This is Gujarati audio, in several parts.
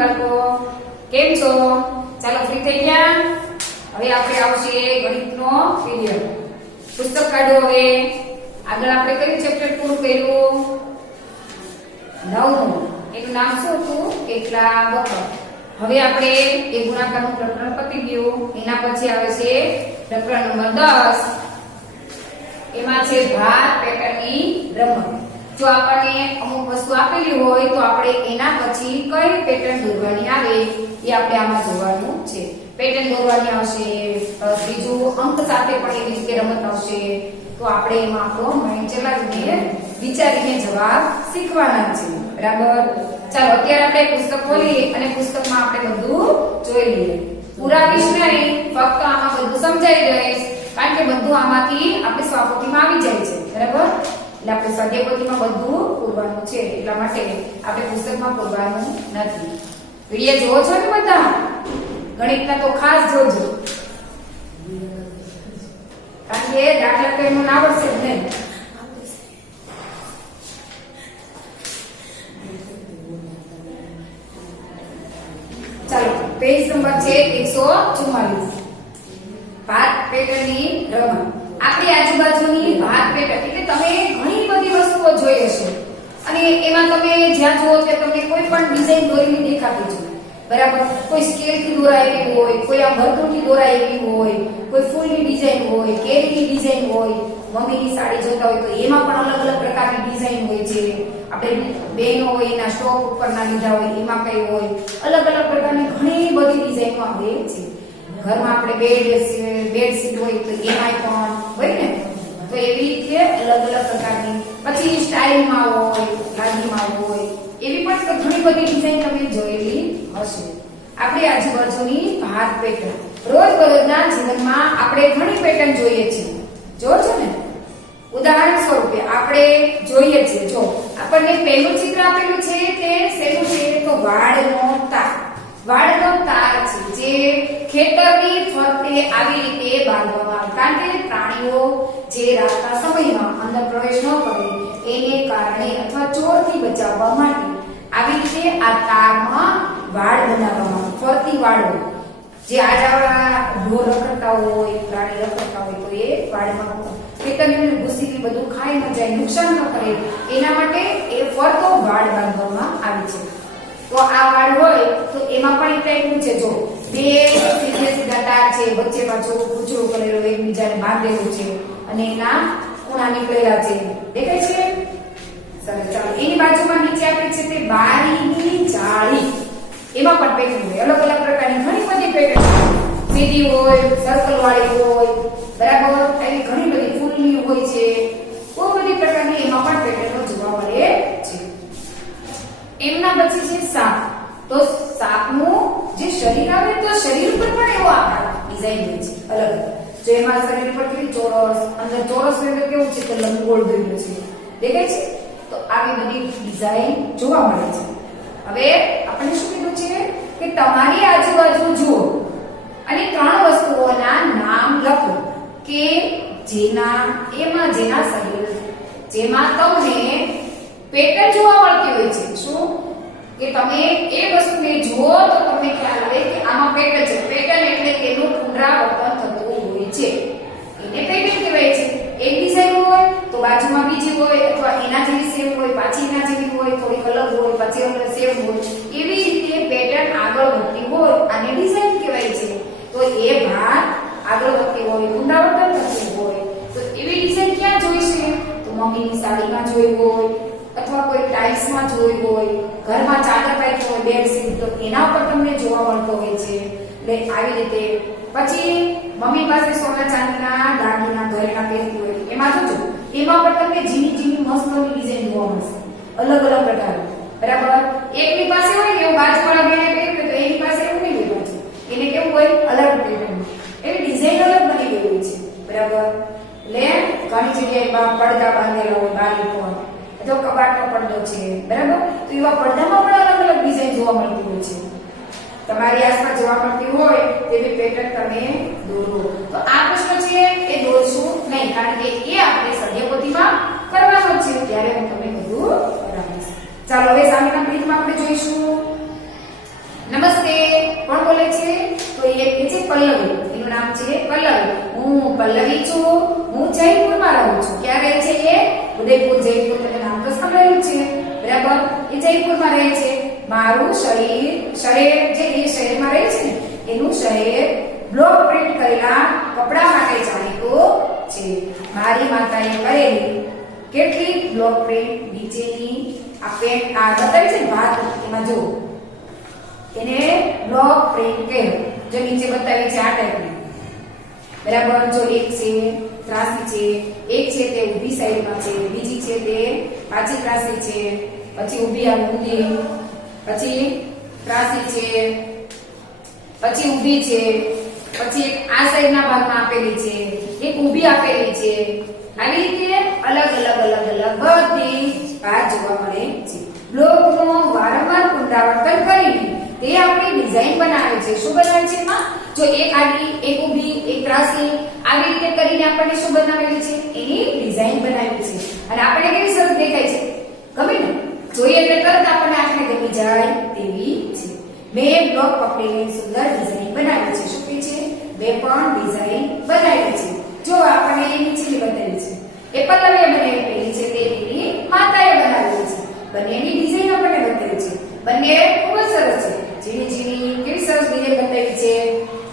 બાળકો, કેમ છો? ચાલો ફ્રી થઈ ગયા? હવે આપણે આવશે ગણિતનો પીરિયડ. પુસ્તક કાઢો. હવે આગળ આપણે કયું ચેપ્ટર પૂરું કર્યું? 9. એનું નામ શું હતું? કેટલા વખત. હવે આપણે એ ગુણાકારનું પ્રકરણ પતી ગયું. એના પછી આવે છે પ્રકરણ નંબર 10. એમાં છે ભાત પેટર્નની રમત. જો આપણને અમુક વસ્તુ આપેલી હોય તો આપણે એના પછી કઈ પેટર્ન દોરવાની આવે એ આપણે આમાં જોવાનું છે. પેટર્ન દોરવાની આવશે, બીજું અંક સાથે પણ એવી રીતે રમત આવશે. તો આપણે એમાં આપણો માઇન્ડ ચલાવીને વિચારીને જવાબ શીખવાના છે. બરાબર? ચાલો અત્યારે આપણે પુસ્તક ખોલીએ અને પુસ્તકમાં આપણે બધું જોઈ લઈએ. પૂરા વિષય નહીં, ફક્ત આમાં બધું સમજાઈ જઈશ, કારણ કે બધું આમાંથી આપણે સ્વાપોથીમાં આવી જાય છે. બરાબર? એટલે આપણે સ્વાધ્યાયપોથીમાં બધું પૂરવાનું છે, એટલા માટે આપણે પુસ્તકમાં પૂરવાનું નથી. વિડિયો જોવો છો ને બધા? ગણિતના તો ખાસ જોજો, કારણ કે દાખલા તો એનું આવડશે જ નહીં. ચાલો, પેજ નંબર છે 144. ભાત પેટર્નની રમત. આપણી આજુબાજુની ભાત પેટર્ન એટલે તમે ઘણી બધી વસ્તુઓ જોઈ હશે અને એમાં તમે જ્યાં જુઓ ત્યાં તમને કોઈ પણ ડિઝાઇન દોરેલી દેખાતી છે. બરાબર? કોઈ સ્કેલથી દોરાયેલી હોય, કોઈ આ વર્તુળથી દોરાયેલી હોય, કોઈ ફૂલની ડિઝાઇન હોય, કેરીની ડિઝાઇન હોય. મમ્મીની સાડી જોતા હોય તો એમાં પણ અલગ અલગ પ્રકારની ડિઝાઇન હોય છે. આપણે બેનો હોય એના સ્ટોક ઉપરના લીધા હોય એમાં કઈ હોય, અલગ અલગ પ્રકારની ઘણી બધી ડિઝાઇનો આવે છે. ઘરમાં આપણે બેડશીટ હોય તો એમાંય પણ હોય ને, તો એવી રીતે અલગ અલગ પ્રકારની. પછી સ્ટાઇલમાં હોય, લાગીમાં હોય, એવી પણ ઘણી બધી ડિઝાઇન તમે જોયેલી હશે. આપણી આજુબાજુની ભાત પેટર્ન. રોજબરોજના જીવનમાં આપણે ઘણી પેટર્ન જોઈએ છીએ. જો છો ને, ઉદાહરણ સ્વરૂપે આપણે જોઈએ છીએ. જો આપણને પહેલું ચિત્ર આપેલું છે તે શેનું છે? તો વાળનો તાર. વાળનો તાર છે જે ખેતરની ફરતે આવી રીતે બાંધવામાં આવે, કારણ કે પ્રાણીઓ જે રાતના સમયમાં અંદર પ્રવેશ ન કરે એને કારણે અથવા ચોરથી બચાવવા માટે આવી રીતે આ તારમાં વાડ બનાવવામાં આવે. ફરતી વાળો જે આડાવાળા ઢોર રખડતા હોય, પ્રાણી રખડતા હોય તો એ વાડમાં ખેતરની ભૂસી બધું ખાઈ ન જાય, નુકસાન ન કરે એના માટે એ ફરતો વાડ બાંધવામાં આવે છે. તો આ વાડ હોય તો એમાં પણ એક ટાઈપનું છે. જો બે સીધા તાર છે, વચ્ચે પાછો કૂચરો કરેલો એકબીજાને બાંધેલું છે અને એના ખૂણા નીકળેલા છે. દેખાય છે? સરસ. ચાલો, એની બાજુમાં નીચે આપે છે તે બારીની જાળી. એમાં પણ પેટર્ન હોય, અલગ અલગ પ્રકારની ઘણી બધી પેટર્ન. સીધી હોય, સર્કલ વાળી હોય, બરાબર? એવી ઘણી બધી ફૂલની હોય છે. બહુ બધી પ્રકારની એમાં પણ પેટર્નો જોવા મળે છે. એમના પછી છે સાપ. તો સાપનું જે શરીર આવે તો શરીર ઉપર પણ એવો આકાર ડિઝાઇન હોય છે અલગ. જો એમાં શરીર પર કેવી ચોરસ, અંદર ચોરસ એટલે કેવું છે કે લંબગોળ દોરેલું છે. દેખાય છે? તો આવી બધી ડિઝાઇન જોવા મળે છે. હવે આપણે શું કીધું છે કે તમારી આજુબાજુ જુઓ અને 3 વસ્તુઓના નામ લખો કે જેના શરીર જેમાં તમને પેટર્ન જોવા મળતી હોય છે. શું કે તમે એ વસ્તુને જુઓ તો તમને ખ્યાલ આવે કે આમાં પેટર્ન છે. પેટર્ન એટલે તેનું પુનરાવર્તન થતું હોય છે, એને પેટર્ન કહેવાય છે. એક ડિઝાઇન હોય તો બાજુમાં બીજી હોય, અથવા એના જેવી સેમ હોય, પાછી એના જેવી હોય, થોડી અલગ હોય, પછી અલગ સેમ હોય, એવી રીતે પેટર્ન આગળ વધતી હોય આને ડિઝાઇન કહેવાય છે. તો એ ભાત આગળ વધતી હોય, પુનરાવર્તન થતું હોય તો એવી ડિઝાઇન ક્યાં જોઈ છે? તો મમ્મીની સાડીમાં જોઈ હોય, અથવા કોઈ ટાઇલ્સમાં જોઈ હોય, ઘરમાં ચાદર પાથરી હોય, બેડશીટ, તો એના ઉપર તમને જોવા મળતો હોય છે. એટલે આવી રીતે. પછી મમ્મી પાસે સોના ચાંદીના દાગીના ઘરેણા પહેરતી હોય એમાં જોજો, એમાં પણ તમને ઝીણી ઝીણી મસ્તની ડિઝાઇન જોવા મળશે, અલગ અલગ પ્રકારની. બરાબર? એકની પાસે હોય ને એવું બાજુવાળા બેને પહેર્યું તો એની પાસે એવું નહીં હોય છે, એને કેવું હોય? અલગ પેટર્ન. એની ડિઝાઇન અલગ બની ગઈ હોય છે. બરાબર? એટલે ઘણી જગ્યાએ પડદા બાંધેલા હોય બારી પર, જો કબાટનો પડદો છે. બરાબર? તો એવા પડદામાં પણ અલગ અલગ ડિઝાઇન જોવા મળતી હોય છે. તમારી આસપાસ જોવા મળતી હોય તેવી પેટર્ન તમે દોરો. તો આ પ્રશ્ન છે એ દોરશું નહીં, કારણ કે એ આપણે સ્વાધ્યાયપોથીમાં કરવાનો છે, ત્યારે હું તમને બધું કરાવીશ. ચાલો, હવે સામેના પેજમાં આપણે જોઈશું છે તો એ કે છે પલ્લવી, એનું નામ છે પલ્લવી. હું પલ્લવી છું, હું જયપુરમાં રહું છું. ક્યાં રહે છે એ? ઉદયપુર જયપુર, તમે નામ તો સાંભળેલું છે બરાબર. એ જયપુરમાં રહે છે. મારું શહેર જે એ શહેરમાં રહે છે ને એનું શહેર બ્લોક પ્રિન્ટ કરેલા કપડા માટે જાણીતું છે. મારી માતાએ કરેલી કેટલીક બ્લોક પ્રિન્ટ નીચેની આ બતાવી છે ને વાત, એમાં જો એને બ્લોક પ્રિન્ટ કહેવાય. જો નીચે બતાવી છે આ ટાઈપની બરાબર. જો એક છે ત્રાસી છે, એક છે તે ઊભી સાઈડમાં છે, બીજી છે તે પાછી ત્રાસી છે, પછી ઊભી આ ઊંધી, પછી ત્રાસી છે, પછી ઊભી છે, પછી એક આ સાઈડના ભાગમાં આપેલી છે, એક ઊભી આપેલી છે. આવી રીતે અલગ અલગ બધી ભાત જોવા મળે છે. બ્લોકનો વારંવાર પુનરાવર્તન કરીને તે આપણી ડિઝાઇન બનાવે છે. શું બનાવે છે એમાં? જો એક આડી, એક ઊભી, એક ત્રાસી આવી રીતે કરીને આપણને શું બનાવેલી છે? એની ડિઝાઇન બનાવી છે. અને આપણે કેવી સરસ દેખાય છે? ગમે ને? જોઈએ એટલે તરત આપણને આંખને ગમી જાય તેવી છે. મેં બ્લોક પકડીને સુંદર ડિઝાઇન બનાવી છે. શું કે છે? મેં પણ ડિઝાઇન બનાવી છે. જો આપણને એ નીચેની બતાવી છે, એ પલ્લવીએ બનાવેલી છે, તે તેની માતાએ બનાવેલી છે. બંનેની ડિઝાઇન આપણને બતાવી છે. બંને ખૂબ જ સરસ છે. ઝીણી કેવી સરસ ડિઝાઇન બતાવી છે.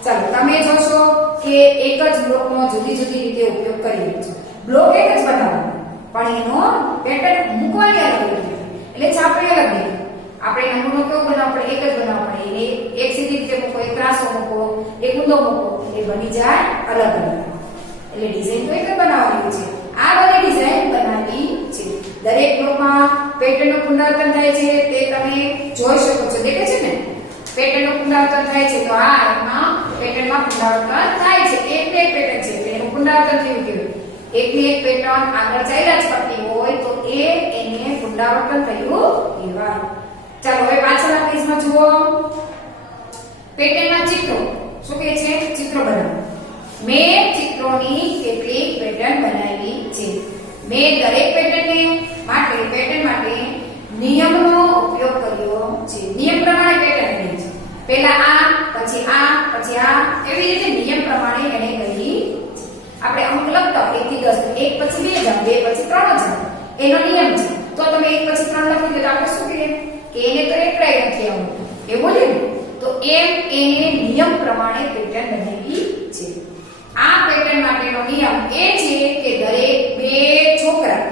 ચાલો તમે જોશો કે એક જ બ્લોકનો જુદી રીતે ઉપયોગ કરી રહ્યો છે. બ્લોક એક જ બનાવવાનો પણ એનો પેટર્ન મૂકવાની અલગ એટલે છાપણી અલગ નહીં. આપણે નમૂનો કેવો બનાવવો પડે? એક જ બનાવવો પડે. એને એક સીધી રીતે મૂકો, એક ત્રાસો મૂકો, એક ઊંધો મૂકો, એ બની જાય અલગ એટલે ડિઝાઇન તો એક જ બનાવવાની છે. આ બધી ડિઝાઇન બનાવી છે. દરેક બ્લોકમાં પેટર્નનું પુનરાવર્તન થાય છે, તે તમે જોઈ શકો છો. દેખે છે ને પેટર્નનું પુનરાવર્તન થાય છે. તો આ એમાં પેટર્નમાં પુનરાવર્તન થાય છે. એક ને એક પેટર્ન છે, તેનું પુનરાવર્તન થયું કેવું? એકની એક પેટર્ન આગળ ચાલ્યા જ કરતી હોય તો એને પુનરાવર્તન થયું કહેવાય. ચાલો હવે પાછળના પેજમાં જુઓ. પેટર્નના ચિત્રો. શું કહે છે? ચિત્રો બનાવો. મેં ચિત્રોની કેટલીક પેટર્ન બનાવી છે. મેં દરેક પેટર્ન માટે નિયમનો ઉપયોગ કર્યો છે. નિયમ પ્રમાણે પેટર્ન બની છે. પહેલા આ, પછી આ, પછી આ, એવી રીતે નિયમ પ્રમાણે એને કરી. આપણે અંક લખતા 1 થી 10, 1 પછી 2 જાવ, 2 પછી 3 જાવ, એનો નિયમ છે. તો તમે 1 પછી 3 લખી દો તો આપણે શું કહીએ કે એને તો એકલાય નથી આવડતું, એવું બોલીએ ને? તો એમ એને નિયમ પ્રમાણે પેટર્ન બનાવી છે. આ પેટર્ન માટેનો નિયમ એ છે કે દરેક 2 છોકરા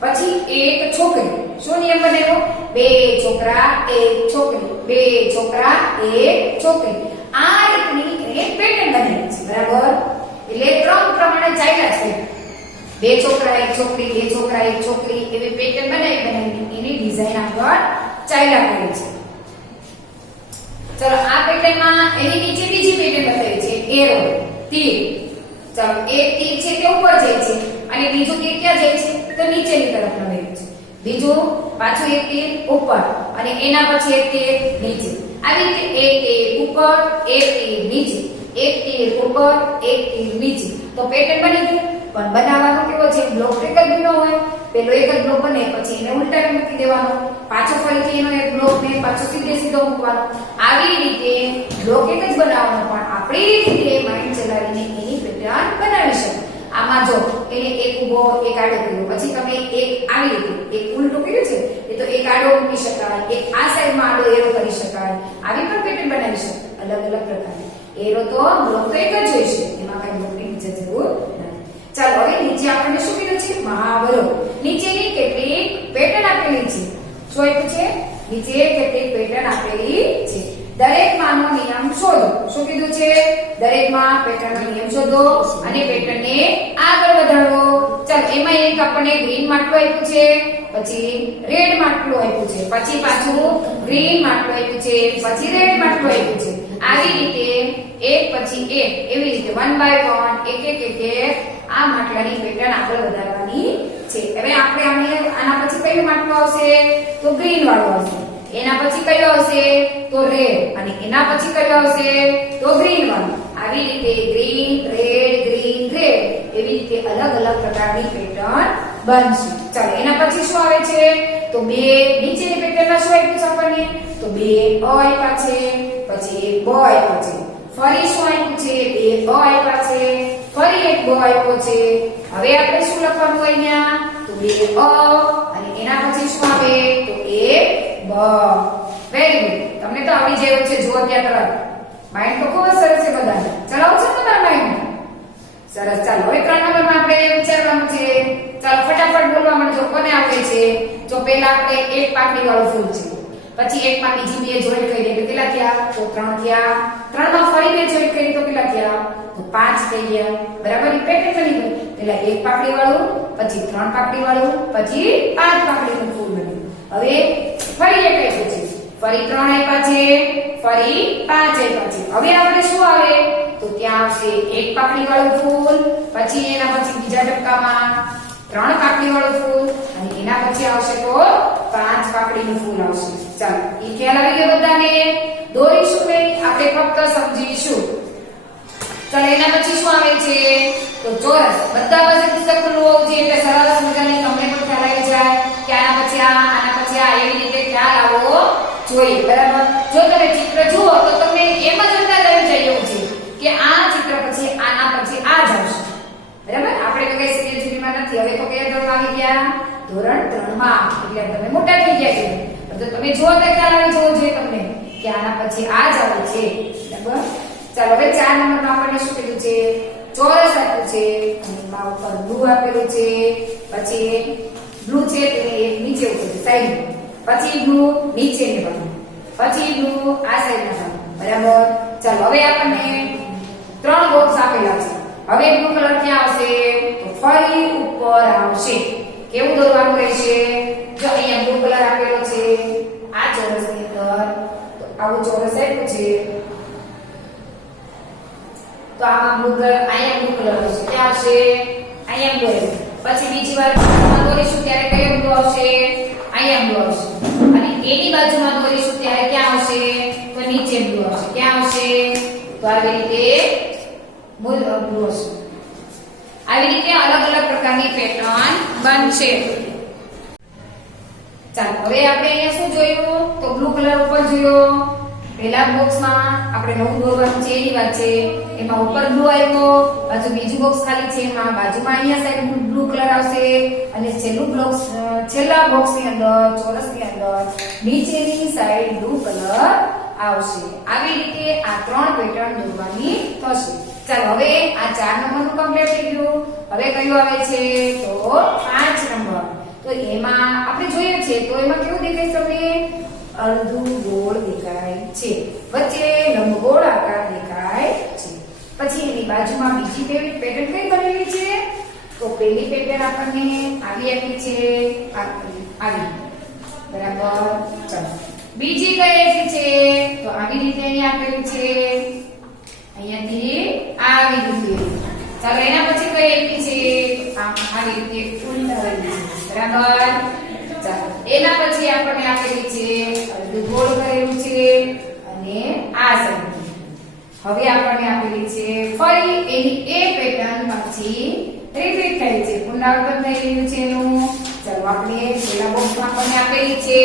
પછી 1 છોકરી. શું નિયમ બનાવ્યો? 2 છોકરા 1 છોકરી, 2 છોકરા 1 છોકરી. આ રીતની એક પેટર્ન બનાવી છે બરાબર. એટલે ક્રમ પ્રમાણે ચાલ્યા છે. 2 છોકરા 1 છોકરી, 2 છોકરા 1 છોકરી એવી પેટર્ન બનાવી એની ડિઝાઇન આગળ ચાલ્યા કરે છે. ચલો આ પેટર્નમાં એની નીચે બીજી પેટર્ન બતાવી છે, એરો, તીર. ચલો એક તીર છે તે ઉપર જાય છે અને બીજું તીર ક્યાં જાય છે? તો નીચેની તરફ નમેલું છે. બીજું પાછું એક તીર ઉપર અને એના પછી એક તીર નીચે. આવી રીતે એક તીર ઉપર, એક તીર નીચે, એક તીર ઉપર, એક તીર નીચે. તો પેટર્ન બની ગયું. પણ બનાવવાનો કેવો છે? બ્લોક એક જ ન હોય. પેલો એક જ બ્લોક બને પછી એને ઉલટાવી મૂકી દેવાનો, પાછો ફરીથી એનો એક બ્લોક ને પાછો સીધો મૂકવાનો. આવી રીતે બ્લોક એક જ બનાવવાનો પણ આપણી રીતે માઇન્ડ ચલાવીને એની પેટર્ન બનાવી શકો. આમાં જો એને એક ઊભો, એક આડો કર્યો, પછી તમે એક આવી રીતે એક ઉલટો કર્યું છે એ તો એક આડો મૂકી શકાય, એક આ સાઈડમાં આડો એરો કરી શકાય. આવી પણ પેટર્ન બનાવી શકાય અલગ પ્રકારની. એરો તો બ્લોક તો એક જ હોય છે, એમાં કઈ બ્લોકની બીજા જરૂર નથી. ચાલો હવે નીચે આપણને શું કીધું છે? મહાવરો. નીચેની કેટલીક પેટર્ન આપેલી છે. શું આપ્યું છે? નીચે કેટલીક પેટર્ન આપેલી છે. દરેકમાંનો નિયમ શોધો. શું કીધું છે? દરેકમાં પેટર્નનો નિયમ શોધો અને પેટર્નને આગળ વધારો. ચાલો એમાં એક આપણને ગ્રીન માટલું આપ્યું છે, પછી રેડ માટલું આપ્યું છે, પછી પાછું ગ્રીન માટલું આપ્યું છે, પછી રેડ માટલું આપ્યું છે. આવી રીતે એક પછી એક એવી રીતે 1 by 1 એક આ માટલાની પેટર્ન આગળ વધારવાની છે. હવે આપણે આના પછી કયું માટલું આવશે? તો ગ્રીન વાળું આવશે. એના પછી કયો આવશે? તો રેડ. અને એના પછી કયો આવશે? તો ગ્રીન વાળું. આવી રીતે ગ્રીન રેડ એવી રીતે અલગ પ્રકારની પેટર્ન બનશે. ચાલો એના પછી શું આવે છે? તો બે નીચેની પેટર્નમાં શું આપ્યું છે આપણને? તો 2 આપ્યા છે, પછી એક બ આપ્યો છે, ફરી શું આપ્યું છે, બે બ આપ્યા છે, ફરી એક બ આપ્યો છે. હવે આપણે શું લખવાનું અહીંયા, તો બે અ અને એના પછી શું આવે, તો એક બ. વેરી ગુડ, તમને તો આવડી જાય છે. જુઓ ત્યાં તરફ માઇન્ડ તો ખૂબ સરસ છે બધાને. ચલાવો છો તમારા માઇન્ડ સરસ. ચાલો હવે 3 નંબરમાં આપણે વિચારવાનું છે. ચાલો ફટાફટ બોલવા માંડજો. કોને આવડે છે? જો પહેલા આપણે એક પાકડી વાળું ફૂલ છે, પછી એક માં બીજી બે જોઈન્ટ કરી એટલે કેટલા થયા, તો 3 થયા. 3 માં ફરી બે જોઈન્ટ કરી તો કેટલા થયા, તો 5 થઈ ગયા. બરાબર. એ પેટર્ન બની ગઈ. પહેલા એક પાકડી વાળું, પછી 3 પાકડી વાળું, પછી 5 પાકડીનું ફૂલ બન્યું. હવે ફરી એક આપ્યું છે, ફરી 3 આપ્યા છે, ફરી 5 આપ્યા છે. હવે આપણે શું આવે, તો ત્યાં આવશે એક પાકડી વાળું ફૂલ, પછી એના પછી બીજા ટપકામાં 3 પાકડી વાળું ફૂલ અને એના પછી આવશે તો 5 પાકડીનું ફૂલ આવશે. ચાલો એ ખ્યાલ આવી ગયો બધાને? દોરીશું નહીં, આપણે ફક્ત સમજીશું. ચાલો એના પછી શું આવે છે, તો ચોરસ. બધા પાસે પુસ્તક ખુલ્લું હોવું જોઈએ એટલે સરસ મજાની તમને પણ ખ્યાલ આવી જાય કે આના પછી આના પછી એવી રીતે ખ્યાલ આવવો જોઈએ. બરાબર. જો તમે ચિત્ર જુઓ તો તમને એમ જ અંદાજ આવી જાય એવું છે કે આ ચિત્ર પછી આના પછી આ જ આવશે. બરાબર. આપણે તો કઈ સિનિયર જુનિયરમાં નથી, હવે તો કયા ધોરણ આવી ગયા, ધોરણ 3 માં. એટલે તમે મોટા થઈ ગયા છો, તો તમે જુઓ તો ખ્યાલ આવી જવો જોઈએ તમને કે આના પછી આ જ આવે છે. બરાબર. ચાલો હવે 4 નંબરમાં આપણને શું કીધું છે, ચોરસ આપ્યું છે અને એમાં ઉપર બ્લુ આપેલું છે, પછી બ્લુ છે તેને એક નીચે ઉપર સાઈડ, પછી બ્લુ નીચે ને બાજુ, પછી બ્લુ આ સાઈડ ના બાજુ. બરાબર. ચાલો હવે આપણને 3 બોક્સ આપેલા છે. હવે બ્લુ કલર ક્યાં આવશે, તો ફરી ઉપર આવશે. કેવું દોરવાનું રહેશે, જો અહીંયા બ્લુ કલર આપેલો છે આ ચોરસની અંદર, તો આવું ચોરસ આપ્યું છે, તો આમાં બ્લુ કલર, અહીંયા બ્લુ કલર આવશે, ક્યાં આવશે, અહીંયા બ્લુ. પછી બીજી વાર દોરીશું ત્યારે કયો બ્લુ આવશે, અહીંયા બ્લુ આવશે. અને એની બાજુમાં દોરીશું ત્યારે ક્યાં આવશે, તો નીચે બ્લુ આવશે. ક્યાં આવશે, તો આવી રીતે બ્લુ આવશે. આવી રીતે અલગ અલગ પ્રકારની પેટર્ન બનશે. ચાલો હવે આપણે અહીંયા શું જોયું, તો બ્લુ કલર ઉપર જોયો. પહેલા બોક્સમાં આપણે નવું દોરવાનું છે એની વાત છે, એમાં ઉપર બ્લુ આવ્યો, બાજુ બીજું બોક્સ ખાલી છે એમાં બાજુમાં અહીંયા સાઈડ બ્લુ કલર આવશે, અને છેલ્લા બોક્સની અંદર ચોરસની અંદર નીચેની સાઈડ બ્લુ કલર આવશે. આવી રીતે આ 3 પેટર્ન દોરવાની થશે. ચાલો હવે આ 4 નંબરનું કમ્પ્લીટ થઈ ગયું. હવે કયું આવે છે, તો 5 નંબર. તો એમાં આપણે જોઈએ છે તો એમાં કેવું દેખાય છે તમને, અડધું ગોળ દેખાય છે, વચ્ચે લંબગોળ આકાર દેખાય છે. પછી એની બાજુમાં બીજી પેટર્ન કઈ બનેલી છે, તો પહેલી પેટર્ન આપણને આવી આપી છે, આવી. બરાબર. ચાલો બીજી કઈ આપી છે, તો આવી રીતે અહીંયા આપેલી છે, અહીંયાથી આવી રીતે. ચાલો એના પછી કઈ આપી છે, આવી રીતે ઉલટાવેલી છે. બરાબર. ચાલો એના પછી આપણને આપેલી છે અડધું ગોળ કરેલું છે અને આ સાઈડ. હવે આપણને આપેલી છે ફરી એની એ પેટર્ન પછી રિપીટ થઈ છે, પુનરાવર્તન થઈ રહ્યું છે એનું. ચાલો આપણે પહેલા બોક્સમાં આપણને આપેલી છે,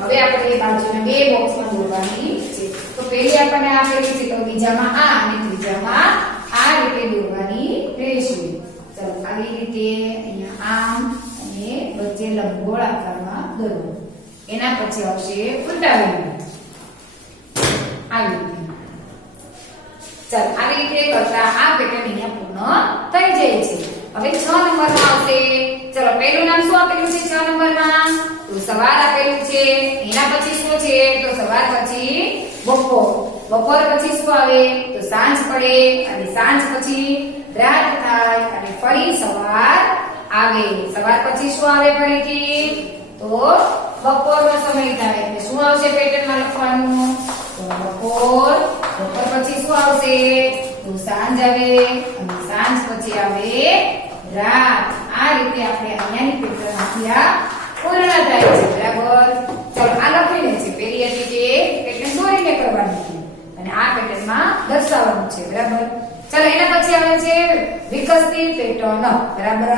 હવે આપણે બાજુના બે બોક્સમાં દોરવાની છે. તો પહેલી આપણને આપેલી છે તો બીજામાં આ અને ત્રીજામાં આ રીતે દોરવાની રહેશે. ચાલો આવી રીતે અહીંયા આમ અને વચ્ચે લંબગોળ આકારમાં દોરો. એના પછી આવશે ઉલટાવેલું આવી રીતે. ચાલો આવી રીતે કરતા આ પેટર્ન અહીંયા પૂર્ણ થઈ જાય છે. હવે 6 નંબરમાં આવશે. ચલો પહેલું નામ શું આપેલું છે 6 નંબરમાં, તો સવાર આપેલું છે. એના પછી શું છે, તો સવાર પછી બપોર, બપોર પછી શું આવે, તો સાંજ પડે, અને સાંજ પછી રાત થાય અને ફરી સવાર આવે. સવાર પછી શું આવે ફરીથી, તો બપોરનો સમય થાય એટલે શું આવશે પેટર્નમાં લખવાનું, તો બપોર. બપોર પછી શું આવશે, તો સાંજ આવે, અને સાંજ પછી આવે રાત. આ રીતે આપણે અહીંયાની પેટર્ન આખી પૂર્ણ થાય છે. બરાબર. ચલો આ લખીને છે, પેલી હતી કે પેટર્ન દોરીને કરવાની છે અને આ પેટર્નમાં દર્શાવવાનું છે. બરાબર. ચલો એના પછી આવે છે વિકસતી પેટર્ન. બરાબર.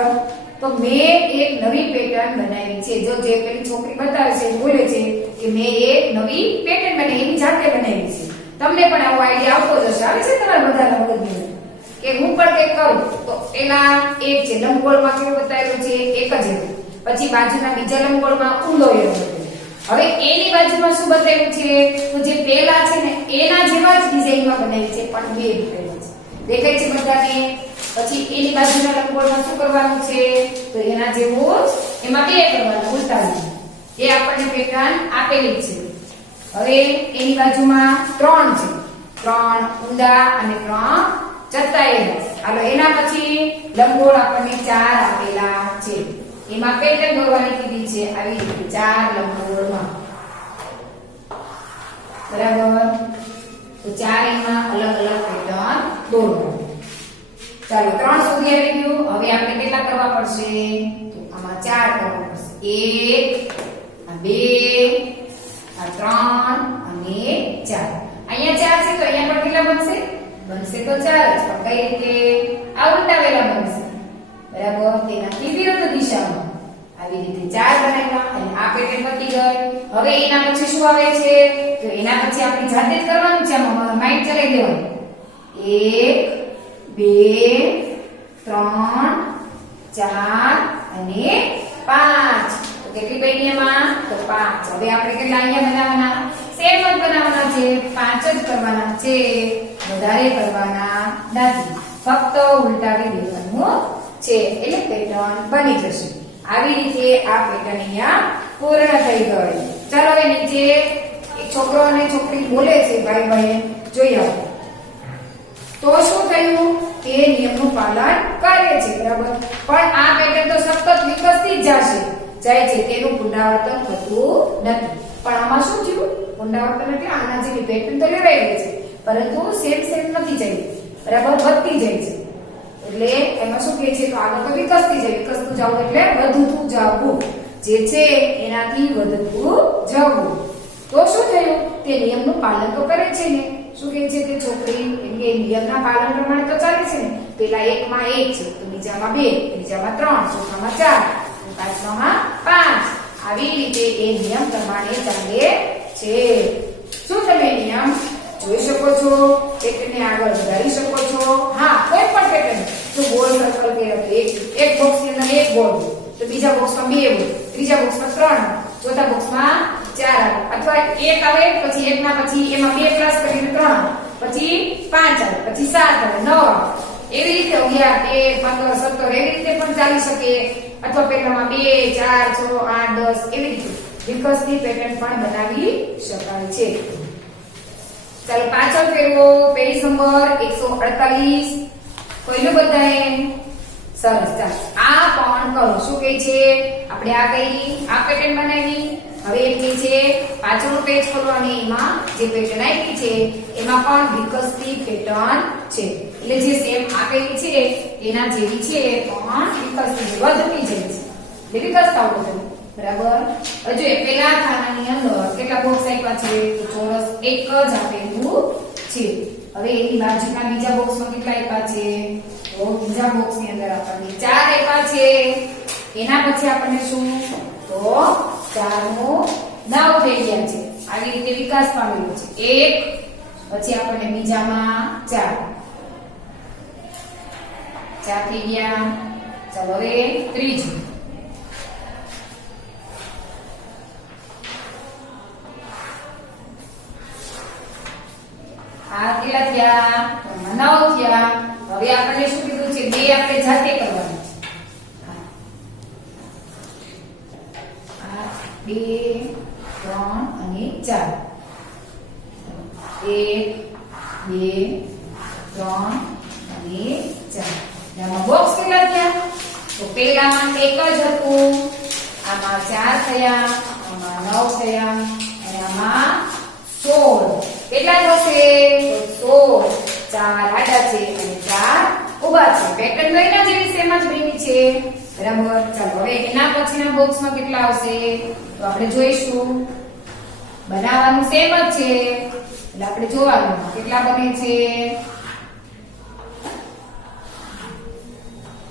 તો મેં એક નવી પેટર્ન બનાવી છે. જો જે પેલી છોકરી બતાવે છે બોલે છે કે મેં એક નવી પેટર્ન બનાવી, એની જાતે બનાવી છે. તમને પણ આવો આઈડિયા આવતો જ હશે. આવે છે તમારા બધાના મગજની અંદર કે હું પણ કંઈક કરું તો એના એક છે લંબગોળમાં કેવું બતાવેલું છે એક જ એવું, પછી બાજુના બીજા લંબગોળમાં ઊંધો એવો બતાવેલો. હવે એની બાજુમાં શું બતાવ્યું છે તો જે પેલા છે ને એના જેવા જ ડિઝાઇનમાં બનાવી છે પણ બે બતાવ્યા છે. દેખાય છે બધાને? પછી એની બાજુના લંબગોળમાં શું કરવાનું છે તો એના જેવું જ એમાં બે કરવાનું ઉલટાવી. એ આપણને પેટર્ન આપેલી છે. હવે એની બાજુમાં 3 છે, 3 ઊંડા અને 3 ચતાયેલા. હાલો એના પછી લંબગોળ આપણને 4 આપેલા છે. એમાં પેટર્ન દોરવાની કીધી છે આવી રીતે 4 લંબગોળમાં. બરાબર? તો 4 એમાં અલગ અલગ પેટર્ન દોરવાની. ચાલો 3 સુધી આવી ગયું. હવે આપણે કેટલા કરવા પડશે તો આમાં 4 કરવા પડશે. 1 આ 2 આ 3 અને 4. અહીંયા 4 છે તો અહીંયા પણ કેટલા બનશે? બનશે તો 4 જ, પણ કઈ રીતે? આ ઉલટાવેલા બનશે. બરાબર? તેનાથી વિરુદ્ધ દિશામાં આવી રીતે 4 બનાવ્યા અને આ પેટર્ન પતી ગઈ. હવે એના પછી શું આવે છે તો એના પછી આપણે જાતે જ કરવાનું છે. આમાં માઇન્ડ ચલાવી દેવાનું. 1 2 3 4 અને 5. તો કેટલી પડી એમાં તો 5. હવે આપણે કેટલા અહીંયા બનાવવાના? સેમ જ બનાવવાના છે. 5 જ કરવાના છે, વધારે કરવાના નથી. ફક્ત ઉલટાવી દેવાનું છે એટલે પેટર્ન બની જશે. આવી રીતે આ પેટર્ન અહીંયા પૂર્ણ થઈ ગઈ. ચાલો હવે નીચે એક છોકરો અને છોકરી બોલે છે ભાઈ ભાઈ જોઈ આવો. તો શું થયું? તે નિયમનું પાલન કરે છે. બરાબર? પણ આ પેટર્ન તો સતત વિકસતી જ જાય છે, તેનું પુનરાવર્તન થતું નથી. પણ આમાં શું થયું? પુનરાવર્તન એટલે આના જેવી પેટર્ન તો લેવાઈ ગઈ છે, પરંતુ સેમ નથી જઈ. બરાબર? વધતી જાય છે. એટલે એમાં શું કહે છે તો આગળ તો વિકસતું જવું એટલે વધતું જવું. જે છે એનાથી વધતું જવું. તો શું થયું? તે નિયમનું પાલન તો કરે છે ને. શું કહે છે કે છોકરી એટલે નિયમના પાલન પ્રમાણે તો ચાલે છે ને. પેલા એકમાં 1 છે તો બીજામાં 2, ત્રીજામાં 3, ચોથામાં 4, પાંચમામાં 5. આવી રીતે એ નિયમ પ્રમાણે ચાલે છે. શું તમે નિયમ જોઈ શકો છો? પેટર્નને આગળ વધારી શકો છો. હા, કોઈ પણ પેટર્ન જો ગોળ સર્કલ કર્યો તો એક બોક્સની અંદર 1 ગોળ, તો બીજા બોક્સમાં 2 હોય, ત્રીજા બોક્સમાં 3, ચોથા બોક્સમાં 4 આવે, અથવા 1 આવે પછી 1 ના પછી એમાં 2 પ્લસ કરીને 3 આવે, પછી 5 આવે, પછી 7 આવે, 9 આવે. એવી રીતે 11 13 15 17 એવી રીતે પણ ચાલી શકે. અથવા પેલામાં 2 4 6 8 10 એવી રીતે વિકસતી પેટર્ન પણ બનાવી શકાય છે. ચાલો પાછળ ફેરવો. Page number 148. કોઈનું બધાએ? સરસ. ચાલો આ પણ કરો. શું કહે છે? આપણે આ કઈ આ પેટર્ન બનાવી. હવે એમ કહે છે પાછળનું પેજ ખોલો અને એમાં જે પેટર્ન આપી છે એમાં પણ વિકસતી પેટર્ન છે. એટલે જે સેમ આપેલી છે એના જેવી છે પણ વિકસતી વધતી જાય છે. એટલે વિકસતા હોય. બરાબર? હજુ પેલા ખાનાની અંદર કેટલા બોક્સ આપ્યા છે તો ચોરસ એક જ આપેલું છે. હવે એની બાજુના બીજા બોક્સમાં કેટલા આપ્યા છે તો બીજા બોક્સની અંદર આપણને 4 આપ્યા છે. એના પછી આપણને શું તો 4 નો 9 થઈ ગયા છે. આવી રીતે વિકાસ પામેલો છે. 1 પછી આપણને બીજામાં 4 થઈ ગયા. ચાલો હવે ત્રીજું. આ કેટલા થયા? 9 થયા. હવે આપણે શું કીધું છે? 2 આપણે જાતે કરવાનું છે. આ 2 3 અને 4. 1 2 3 અને 4. આમાં બોક્સ કેટલા થયા? તો પેલામાં 1 જ હતું, આમાં 4 થયા, આમાં 9 થયા અને આમાં 16. કેટલા થશે? તો 16. 4 આડા છે અને 4 ઊભા છે. પેટર્ન તો એના જેવી સેમ જ બની છે. બરાબર? ચાલો હવે એના પછીના બોક્સમાં કેટલા આવશે તો આપણે જોઈશું. બનાવવાનું સેમ જ છે એટલે આપણે જોવાનું કેટલા બને છે.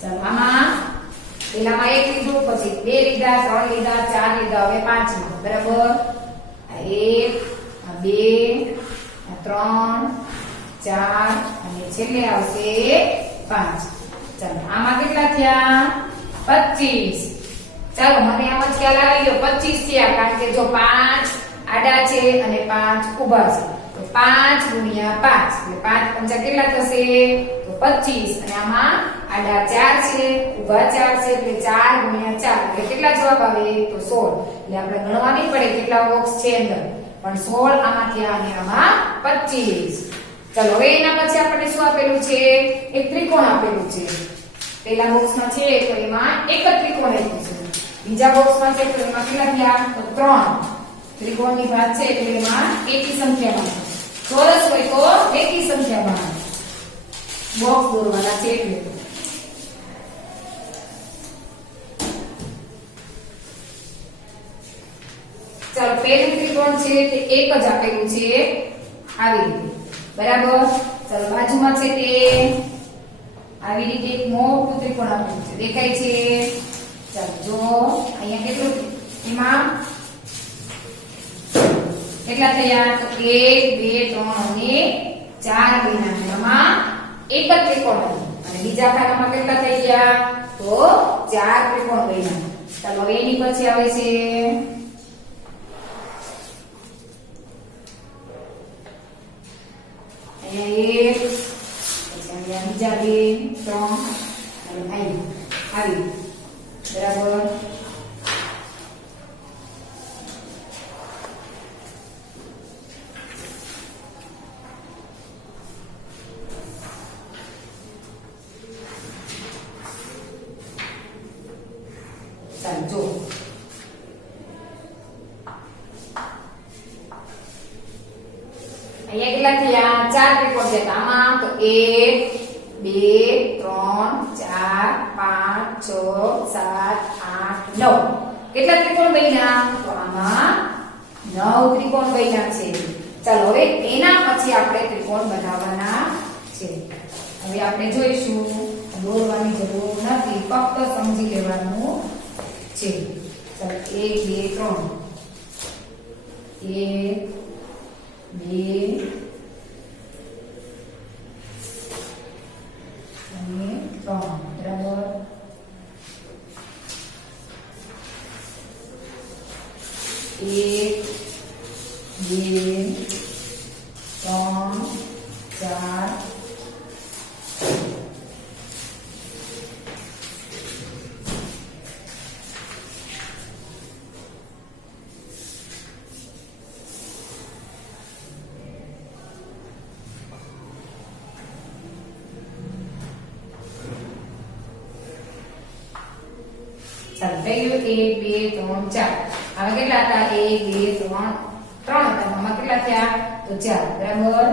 ચાલો આમાં પેલામાં 1 લીધું, પછી 2 લીધા, 3 લીધા, 4 લીધા, હવે 5 લીધા. બરાબર? આ 1 આ 2 3 4 અને છેલ્લે આવશે 5. ચાલો આમાં કેટલા થયા 25. ચાલો મને આમ જ ખ્યાલ આવી ગયો 25 થયા કારણ કે જો 5 આડા છે અને 5 ઊભા છે તો 5 ગુણ્યા 5 એટલે 5 પંચા કેટલા થશે તો 25 અને આમાં આડા 4 છે ઊભા 4 છે એટલે 4 ગુણ્યા 4 એટલે કેટલા જવાબ આવે તો 16. એટલે આપણે ગણવા નહીં પડે કેટલા બોક્સ છે અંદર પણ 16 આમાં થયા અને આમાં 25. ચાલો હવે એના પછી આપણને શું આપેલું છે એક ત્રિકોણ આપેલું છે. પહેલા બોક્સમાં છે તો એમાં એક જ ત્રિકોણ આપ્યું છે. બીજા બોક્સમાં છે તો એમાં કેટલા થયા તો 3. ત્રિકોણની વાત છે એટલે એમાં એકી સંખ્યામાં ચોરસ હોય તો એકી સંખ્યામાં બોક્સ દોરવાના છે એટલે ચાલો પહેલું ત્રિકોણ છે તે એક જ આપેલું છે આવી રીતે બરાબર. ચાલો બાજુમાં છે તે આવી રીતે એક મોટું ત્રિકોણ આપેલું છે દેખાય છે. ચાલો જો અહીંયા કેટલું એમાં કેટલા થયા તો 1 2 3 અને 4 બન્યા. એમાં એક જ ત્રિકોણ અને બીજા ભાગમાં કેટલા થઈ ગયા તો 4 ત્રિકોણ બન્યા. ચાલો હવે એની પછી આવે છે અહીંયા 1 પછી અહીંયા બીજા 2 3 અને આવી બરાબર. જો અહીંયા કેટલા થયા 4 ત્રિકોણ છે આમાં તો 1 2 3 4 5 6 7 8 9 કેટલા ત્રિકોણ બન્યા તો આમાં 9 ત્રિકોણ બન્યા છે. ચાલો હવે એના પછી આપણે ત્રિકોણ બનાવવાના છે. હવે આપણે જોઈશું દોરવાની જરૂર નથી ફક્ત સમજી લેવાનું છે. ચાલો 1 2 3 1 2 અને 3 બરાબર. એક 2 3 4 ચાલો થઈ ગયું 1 2 3 4. હવે કેટલા હતા 1 2 3 હતા આમાં કેટલા થયા તો 4 બરાબર.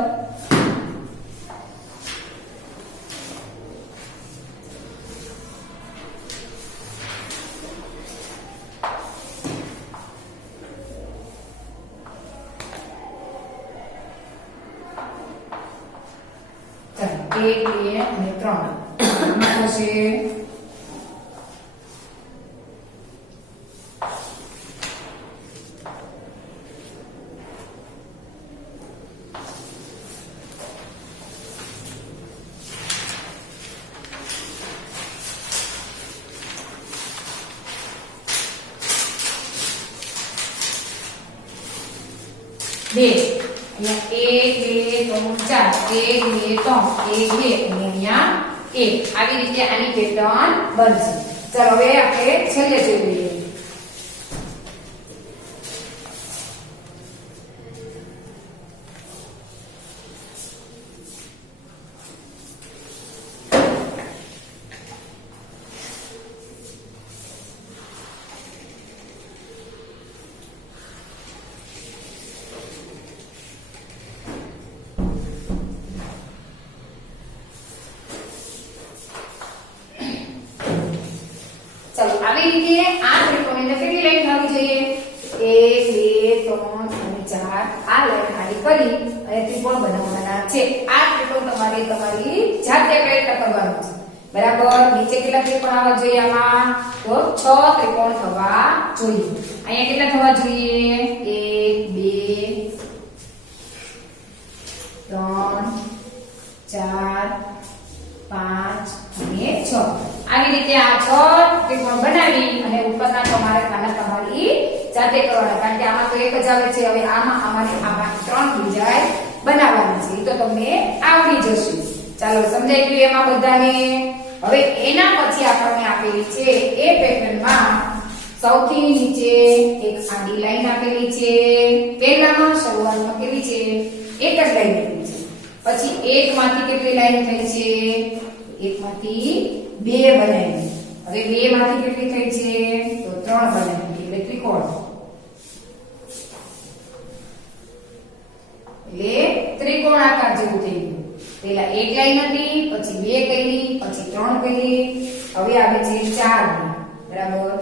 ચાલો 1 2 અને 3 આમાં થશે બે અહીંયા 1 2 3 4 1 2 3 1 2 અને અહીંયા 1 આવી રીતે આની પેટર્ન બનશે. ચાલો હવે આપણે છેલ્લે જોઈ લઈએ. ચાલો આવી રીતે આ ત્રિકોણની અંદર કેટલી લાઈન આવવી જોઈએ 1 2 3 અને 4 આ લાઈન આડી કરી અને ત્રિકોણ બનાવવાના છે. આ ત્રિકોણ તમારે તમારી જાતે પ્રયત્ન કરવાનો છે બરાબર. નીચે કેટલા ત્રિકોણ આવવા જોઈએ આમાં તો 6 ત્રિકોણ થવા જોઈએ. અહીંયા કેટલા થવા જોઈએ 1 2 3 4 5 6 4 5 અને 6 આવી રીતે આ 6 ત્રિકોણ બનાવી અને ઉપરના તમારે ખાના તમારી જાતે કરવાના કારણ કે આમાં તો એક જ આવે છે હવે આમાં અમારે આમાં 3 બીજા બનાવવાના છે તો તમને આવડી જશે ચાલો સમજાઈ ગયું એમાં બધાને હવે એના પછી આપણને આપેલી છે એ પેટર્નમાં સૌથી નીચે એક આડી લાઈન આપેલી છે પહેલામાં શરૂઆતમાં કેવી છે એક જ લાઈન આપેલી છે પછી એકમાંથી કેટલી લાઈન થઈ છે એકમાંથી 2 બનાવી હવે 2 માંથી કેટલી થઈ છે તો 3 બનાવી એટલે ત્રિકોણ એટલે ત્રિકોણાકાર જેવું થઈ ગયું પહેલા એક લાઈન હતી પછી 2 કરી પછી 3 કરી હવે આવે છે 4 બરાબર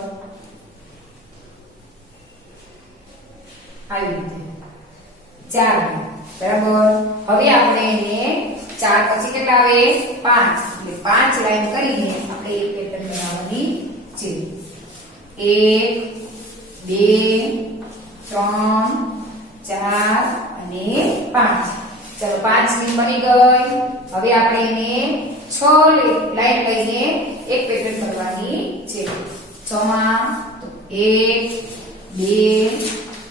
આવી રીતે 4 બરાબર હવે આપણે એને 4 પછી કેટલા આવે 5 એટલે 5 લાઈન કરીને આપણે એક પેટર્ન બનાવવાની છે 1 2 3 4 અને 5 ચલો 5 ની બની ગઈ હવે આપણે એને 6 લાઈન લઈને એક પેટર્ન કરવાની છે 6 માં 1 2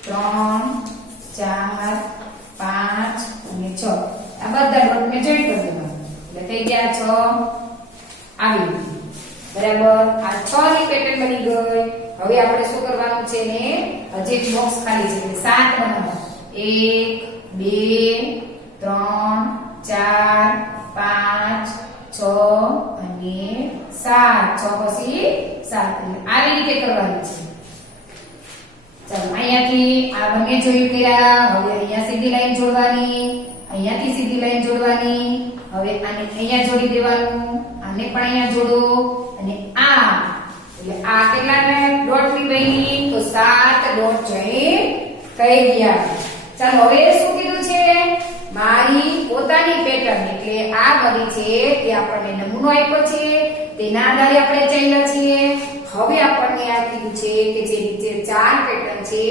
3 4 5 અને 6 આ બધા ડોટને જોઈન્ટ કરી દેવાના એટલે થઈ ગયા 6 આવી બરાબર આ 6 ની પેટર્ન બની ગઈ હવે આપણે શું કરવાનું છે ને હજી એક બોક્સ ખાલી છે એટલે 7 બનાવવાનું 1 2 3 4 5 6 અને 7 6 પછી 7 આવી રીતે કરવાનું છે ચાલો અહીંયાથી આ બંને જોયું કર્યા હવે અહીંયા સીધી લાઈન જોડવાની અહીંયાથી સીધી લાઈન જોડવાની હવે આને અહીંયા જોડી દેવાનું આને પણ અહીંયા જોડો અને આ એટલે આ કેટલા ડોટ ની બની તો 7 ડોટ જોઈન્ટ થઈ ગયા ચાલો હવે શું કીધું છે મારી પોતાની પેટર્ન એટલે આ બધી છે તે આપણને નમૂનો આપ્યો છે તેના આધારે આપણે ચાલ્યા છીએ હવે આપણને આ કીધું છે કે જે નીચે 4 પેટર્ન છે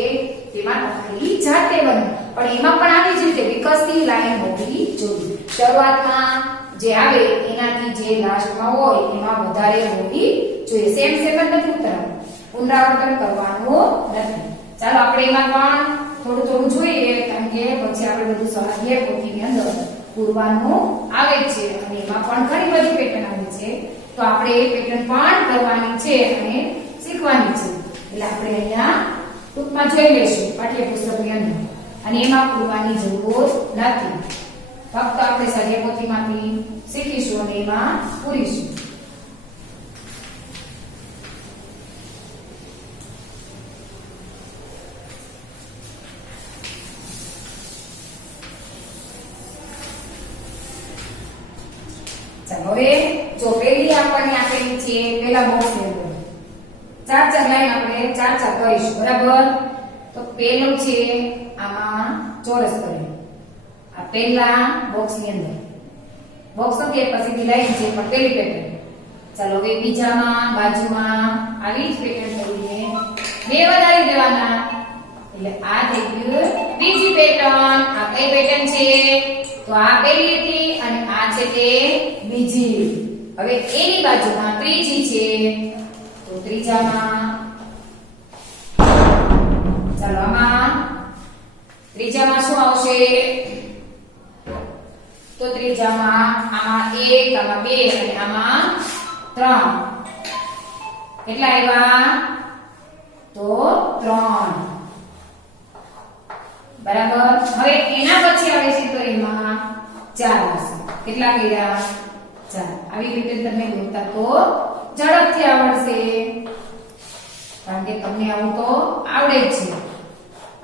તેમાં તમારી જાતે બને પણ એમાં પણ આવી જ રીતે વિકસતી લાઈન હોવી જોઈએ શરૂઆતમાં જે આવે એનાથી જે લાસ્ટમાં હોય એમાં વધારે હોવી જોઈએ સેમ સેમ જ નથી ઉતરવાનું પુનરાવર્તન કરવાનું નથી ચાલો આપણે એમાં પણ થોડું જોઈએ કારણ કે પછી આપણે બધું સ્વાધ્યાય પોથીની અંદર પૂરવાનું આવે છે અને એમાં પણ ઘણી બધી પેટર્ન આવે છે તો આપણે એ પેટર્ન પણ કરવાની છે અને શીખવાની છે એટલે આપણે અહીંયા ટૂંકમાં જોઈ લઈશું પાઠ્યપુસ્તકની અંદર અને એમાં પૂરવાની જરૂર નથી ફક્ત આપણે સ્વાધ્યાય પોથીમાંથી શીખીશું અને એમાં પૂરીશું હવે જો પહેલી આપણને આપેલી છે પહેલા બોક્સ ની અંદર 4 લાઈન આપણે 4 કરીશું બરાબર તો પહેલું છે આમાં ચોરસ કરીએ આ પહેલા બોક્સ ની અંદર બોક્સ નથી પછીની લાઈન છે પણ પહેલી પેટર્ન ચાલો હવે બીજામાં બાજુમાં આવી જ પેટર્ન કરીને 2 વધારી દેવાના એટલે આ થઈ ગયું બીજી પેટર્ન આ કઈ પેટર્ન છે તો આ પહેલી હતી અને આ છે તે બીજી હવે એની બાજુમાં ત્રીજી છે તો ત્રીજામાં ચાલો આમાં ત્રીજામાં શું આવશે તો ત્રીજામાં આમાં 1 આમાં 2 અને આમાં 3 કેટલા આવ્યા તો 3 બરાબર હવે એના પછી આવે છે તો એમાં 4 આવશે કેટલા કર્યા 4 આવી રીતે તમે દોરતા તો ઝડપથી આવડશે કારણ કે તમને આવું તો આવડે જ છે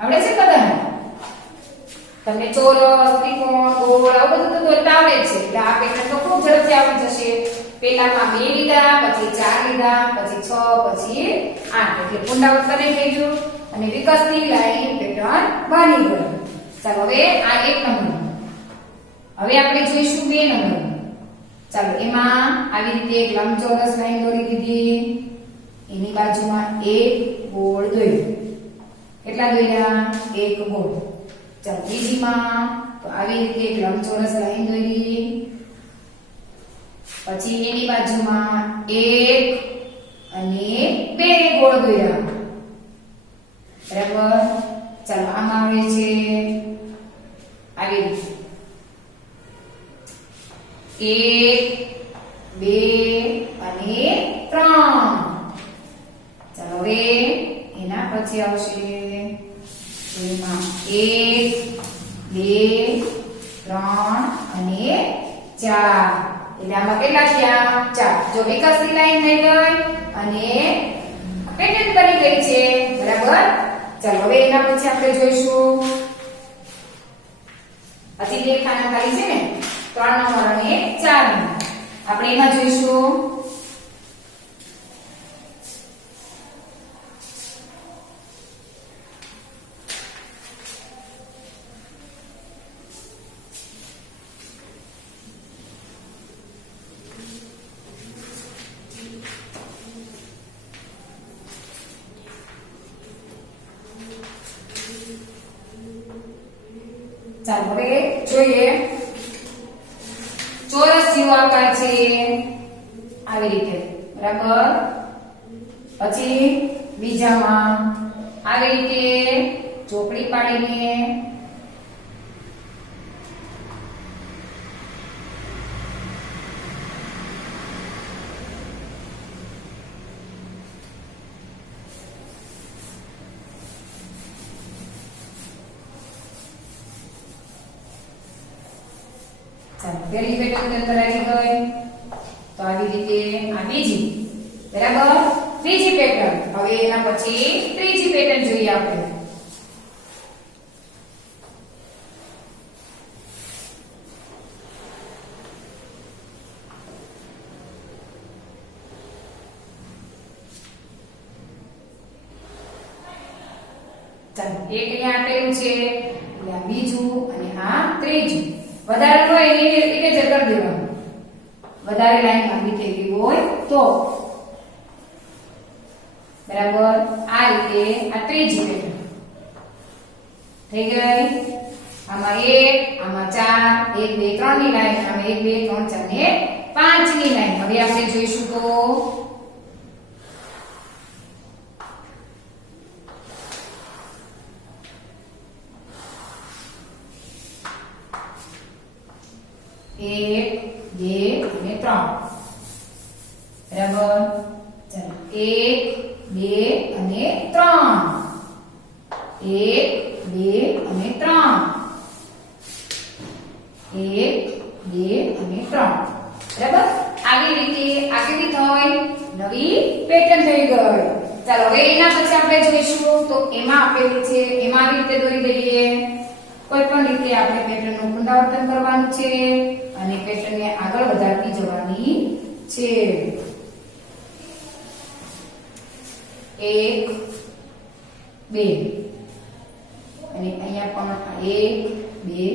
આવડે છે બધાને તમને ચોરસ ત્રિકોણ ગોળ આવું બધું તો દોરતા આવડે છે એટલે આ પેટર્ન તો ખૂબ ઝડપથી આવડી જશે પહેલામાં 2 લીધા પછી 4 લીધા પછી 6 પછી 8 એટલે પુનરાવર્તન થઈ ગયું અને વિકસતી લાઈન પેટર્ન બની ગઈ ચાલો હવે આ 1 નંબર હવે આપણે જોઈશું 2 નંબર ચાલો એમાં આવી રીતે એક લંબચોરસ લાઈન દોરી દીધી એની બાજુમાં એક ગોળ દોર્યો કેટલા દોર્યા એક ગોળ ચાલો બીજીમાં તો આવી રીતે એક લંબચોરસ લાઈન દોરી પછી એની બાજુમાં 1 અને 2 ગોળ દોર્યા બરાબર ચાલો આમાં આવે છે આવી રીતે 1 2 અને 3 ચાલો હવે એના પછી આવશે એમાં 1 2 3 અને 4 એટલે આમાં કેટલા થયા 4 જો વિકસતી લાઈન થઈ ગઈ અને પેટર્ન બની ગઈ છે બરાબર ચાલો હવે એના પછી આપણે જોઈશું હજી બે ખાના ખાલી છે ને 3 નંબર અને 4 નંબર આપણે એમાં જોઈશું ચાલો હવે જોઈએ ચોરસ જેવો આકાર છે આવી રીતે બરાબર પછી બીજામાં આવી રીતે ચોકડી પાડીને ચાલો પહેલી પેટર્ન અંદર આવી ગઈ તો આવી રીતે આ બીજી બરાબર ત્રીજી પેટર્ન હવે એના પછી ત્રીજી પેટર્ન જોઈએ આપણે ચાલો એક અહીંયા આપેલું છે એટલે આ બીજું અને આ ત્રીજું વધારે હોય એને રીતે જ કરી દેવાનું વધારે લાઈન લાંબી થઈ ગઈ હોય તો બરાબર આ રીતે આ ત્રીજી પેટર્ન થઈ ગઈ આમાં 1 આમાં 4 1 2 3 ની લાઈન આમાં 1 2 3 4 ને 5 ની લાઈન હવે આપણે જોઈશું તો એક બે અને 3 બરાબર ચાલો 1 2 અને 3 1 2 અને 3 1 2 અને 3 બરાબર આવી રીતે આ કેવી થઈ નવી પેટર્ન થઈ ગઈ ચાલો હવે એના પછી આપણે જોઈશું તો એમાં આપેલું છે એમાં આવી રીતે દોરી દઈએ કોઈ પણ રીતે આપણે પેટર્નનું પુનરાવર્તન કરવાનું છે અને પેટર્નને આગળ વધારતી જવાની છે 1 2 અને અહીંયા પણ 1 2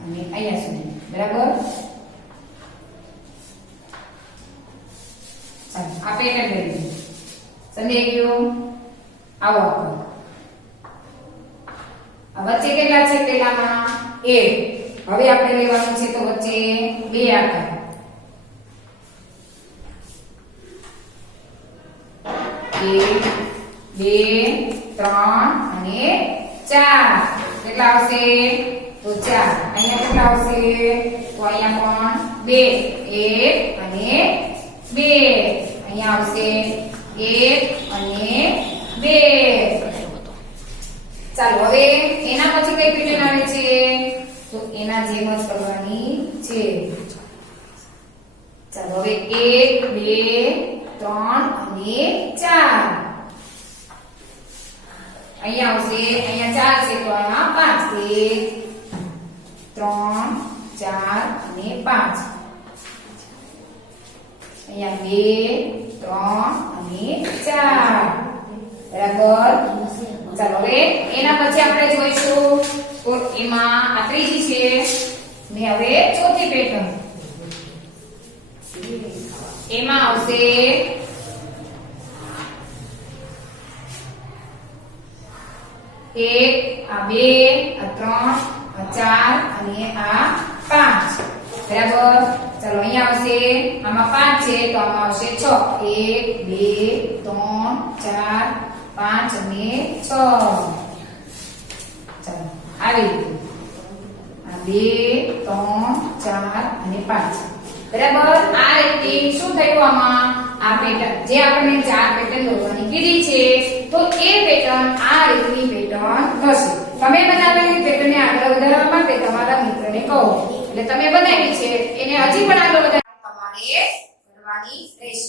અને અહીંયા સુધી બરાબર ચાલો આ પેટર્ન લઈ સમજાઈ ગયું આવો આપણે વચ્ચે કેટલા છે પેલામાં 1 હવે આપણે લેવાનું છે તો વચ્ચે 2 આકાર 1 2 3 અને 4 કેટલા આવશે તો 4 અહીંયા કેટલા આવશે તો અહીંયા પણ 2 1 અને 2 અહીંયા આવશે 1 અને 2 ચાલો હવે એના પછી કઈ પેટર્ન આવે છે તો એના જેમ જ કરવાની છે ચાલો હવે 1 2 3 અને 4 અહીંયા આવશે અહીંયા 4 છે તો અહીંયા 5 1 3 4 અને 5 અહીંયા 2 3 અને 4 બરાબર ચાલો હવે એના પછી આપણે જોઈશું તો એમાં આ ત્રીજી છે ને હવે ચોથી પેટર્ન એમાં આવશે 1 આ 2 આ 3 આ 4 અને આ 5 બરાબર ચાલો અહીંયા આવશે આમાં 5 છે તો આમાં આવશે 6 1 2 3 4 5 અને 6 ચાલો આવી રીતે આ 2 3 4 અને 5 બરાબર આ રીતે શું થયું આમાં આ પેટર્ન જે આપણને 4 પેટર્ન દોરવાની કીધી છે તો એ પેટર્ન આ રીતની પેટર્ન હશે તમે બનાવેલી પેટર્નને આગળ વધારવા માટે તમારા મિત્રને કહો એટલે તમે બનાવી છે એને હજી પણ આગળ વધારવા તમારે કરવાની રહેશે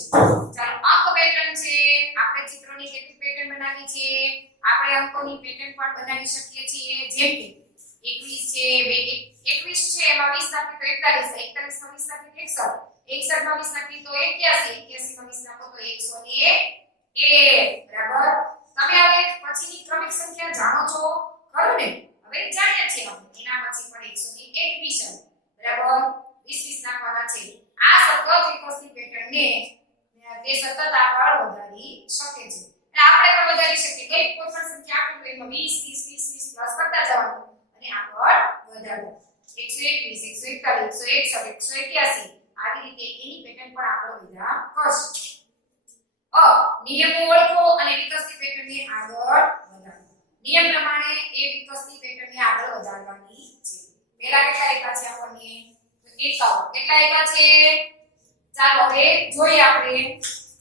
ચાલો અંક પેટર્ન છે આપણે ચિત્રોની કેટલી પેટર્ન બનાવી છે આપણે અંકોની પેટર્ન પણ બનાવી શકીએ છીએ જેમ કે 21 છે 21 છે એમાં 20 નાખી તો 41 41 માં 20 નાખી તો 61 61 માં 20 નાખી તો 81 81 માં 20 નાખો તો 101 બરાબર તમે હવે પછીની ક્રમિક સંખ્યા જાણો છો ખરું ને હવે જાણીએ છીએ આપણે એના પછી પણ 121 બરાબર 20 20 નાખવાના છે આ સતત વિકસતી પેટર્નને તે સતત આગળ વધારી શકે છે એટલે આપણે પણ વધારી શકીએ કોઈ પણ સંખ્યા આપો તો એમાં 20 20 20 20 પ્લસ કરતા જવાનું અને આગળ વધારવું 121 141 161 181 આવી રીતે એની પેટર્ન પણ આગળ વધા કરશે નિયમો ઓળખો અને વિકસતી પેટર્નને આગળ વધારો નિયમ પ્રમાણે એ વિકસતી પેટર્નને આગળ વધારવાની છે પહેલા કેટલા આપ્યા છે આપણને તો 51 કેટલા આપ્યા છે ચાલો હવે જોઈએ આપણે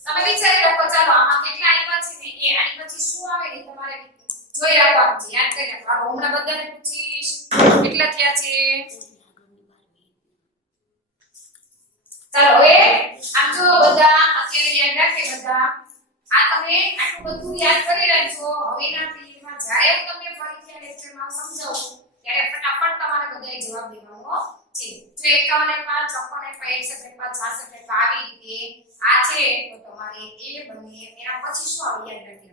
તમે વિચારી રાખો ચાલો આમાં કેટલા આપ્યા છે ને એ આની પછી શું આવે ને તમારે જોઈ રાખવાનું છે યાદ કરી રાખો હમણાં બધાને પૂછીશ કેટલા થયા છે ચાલો હવે આમ જો બધા અત્યારે યાદ રાખે બધા આ તમે આટલું બધું યાદ કરી રાખજો હવેના પીરિયડમાં જ્યારે તમને ફરીથી આ લેક્ચરમાં સમજાવું ત્યારે ફટાફટ તમારે બધાએ જવાબ દેવાનો છે જો 51 56 61 66 આવી રીતે આ છે તો તમારે એ બને એના પછી શું આવે યાદ રાખજો